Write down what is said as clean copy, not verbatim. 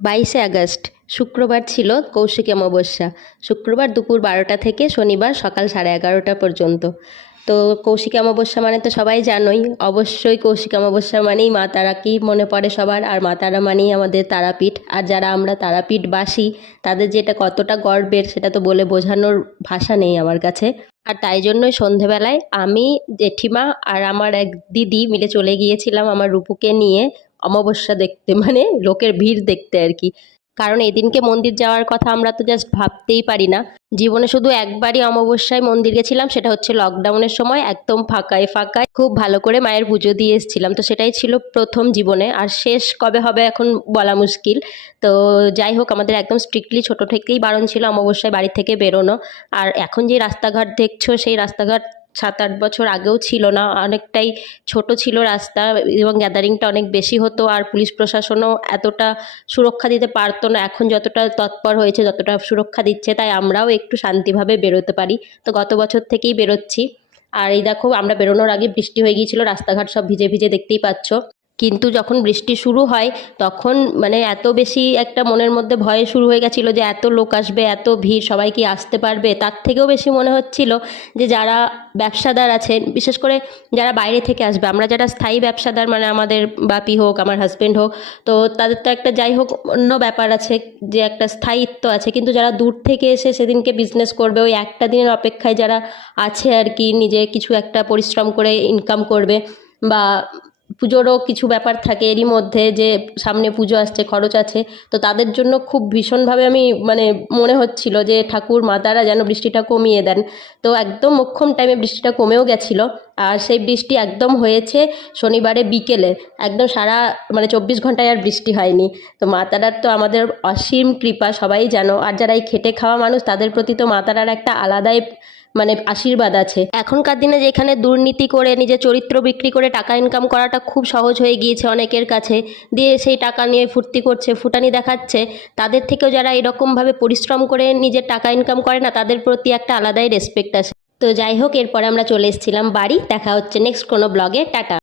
22শে August শুক্রবার ছিল কৌশিকী অমাবস্যা। শুক্রবার দুপুর 12টা থেকে শনিবার সকাল 11:30 পর্যন্ত। তো কৌশিকী অমাবস্যা মানে তো সবাই জানোই, অবশ্যই কৌশিকী অমাবস্যা মানেই মা তারাকেই মনে পড়ে সবার। আর মা তারা মানেই আমাদের তারাপীঠ। আর যারা আমরা তারাপীঠবাসী তাদের যে এটা কতটা গর্বের সেটা তো বলে বোঝানোর ভাষা নেই আমার কাছে। আর তাই জন্যই সন্ধেবেলায় আমি, জেঠিমা আর আমার এক দিদি মিলে চলে গিয়েছিলাম আমার রূপুকে নিয়ে অমাবস্যা দেখতে, মানে লোকের ভিড় দেখতে আর কি। কারণ এদিনকে মন্দির যাওয়ার কথা আমরা তো জাস্ট ভাবতেই পারি না। জীবনে শুধু একবারই অমাবস্যায় মন্দির গেছিলাম, সেটা হচ্ছে লকডাউনের সময়, একদম ফাঁকায় ফাঁকায় খুব ভালো করে মায়ের পুজো দিয়ে এসেছিলাম। তো সেটাই ছিল প্রথম জীবনে, আর শেষ কবে হবে এখন বলা মুশকিল। তো যাই হোক, আমাদের একদম স্ট্রিক্টলি ছোট থেকেই বারণ ছিল অমাবস্যায় বাড়ি থেকে বেরোনো। আর এখন যে রাস্তাঘাট দেখছো, সেই রাস্তাঘাট 7-8 বছর আগেও ছিল না, অনেকটাই ছোট ছিল রাস্তা, এবং গ্যাদারিংটা অনেক বেশি হতো। আর পুলিশ প্রশাসনও এতটা সুরক্ষা দিতে পারতো না এখন যতটা তৎপর হয়েছে, যতটা সুরক্ষা দিচ্ছে, তাই আমরাও একটু শান্তিভাবে বেরোতে পারি। তো গত বছর থেকেই বেরোচ্ছি। আর এই দেখো, আমরা বেরোনোর আগে বৃষ্টি হয়ে গিয়েছিল, রাস্তাঘাট সব ভিজে ভিজে, দেখতেই পাচ্ছ। কিন্তু যখন বৃষ্টি শুরু হয় তখন মানে এত বেশি একটা মনের মধ্যে ভয় শুরু হয়ে গেছিলো যে এত লোক আসবে, এত ভিড়, সবাই কি আসতে পারবে। তার থেকেও বেশি মনে হচ্ছিল যে যারা ব্যবসাদার আছেন, বিশেষ করে যারা বাইরে থেকে আসবে, আমরা যারা স্থায়ী ব্যবসাদার, মানে আমাদের বাপি হোক, আমার হাজব্যান্ড হোক, তো তাদের তো একটা যাই হোক অন্য ব্যাপার আছে, যে একটা স্থায়িত্ব আছে। কিন্তু যারা দূর থেকে এসে সেদিনকে বিজনেস করবে, ওই একটা দিনের অপেক্ষায় যারা আছে আর কি, নিজে কিছু একটা পরিশ্রম করে ইনকাম করবে, বা পুজোরও কিছু ব্যাপার থাকে এরই মধ্যে, যে সামনে পুজো আসছে, খরচ আছে, তো তাদের জন্য খুব ভীষণভাবে আমি মানে মনে হচ্ছিল যে ঠাকুর মা তারা যেন বৃষ্টিটা কমিয়ে দেন। তো একদম মোক্ষম টাইমে বৃষ্টিটা কমেও গেছিলো। আর সেই বৃষ্টি একদম হয়েছে শনিবারে বিকেলে, একদম সারা মানে 24 ঘন্টায় আর বৃষ্টি হয়নি। তো মা তারার তো আমাদের অসীম কৃপা, সবাই জানো। আর যারা এই খেটে খাওয়া মানুষ, তাদের প্রতি তো মা তারার একটা আলাদাই মানে আশীর্বাদ আছে। এখনকার দিনে যেখানে দুর্নীতি করে নিজের চরিত্র বিক্রি করে টাকা ইনকাম করাটা খুব সহজ হয়ে গিয়েছে অনেকের কাছে, দিয়ে সেই টাকা নিয়ে ফুর্তি করছে, ফুটানি দেখাচ্ছে, তাদের থেকেও যারা এরকমভাবে পরিশ্রম করে নিজের টাকা ইনকাম করে না, তাদের প্রতি একটা আলাদাই রেসপেক্ট আছে। তো যাই হোক, এরপরে আমরা চলে এসেছিলাম বাড়ি। দেখা হচ্ছে নেক্সট কোনো ব্লগে। টাটা।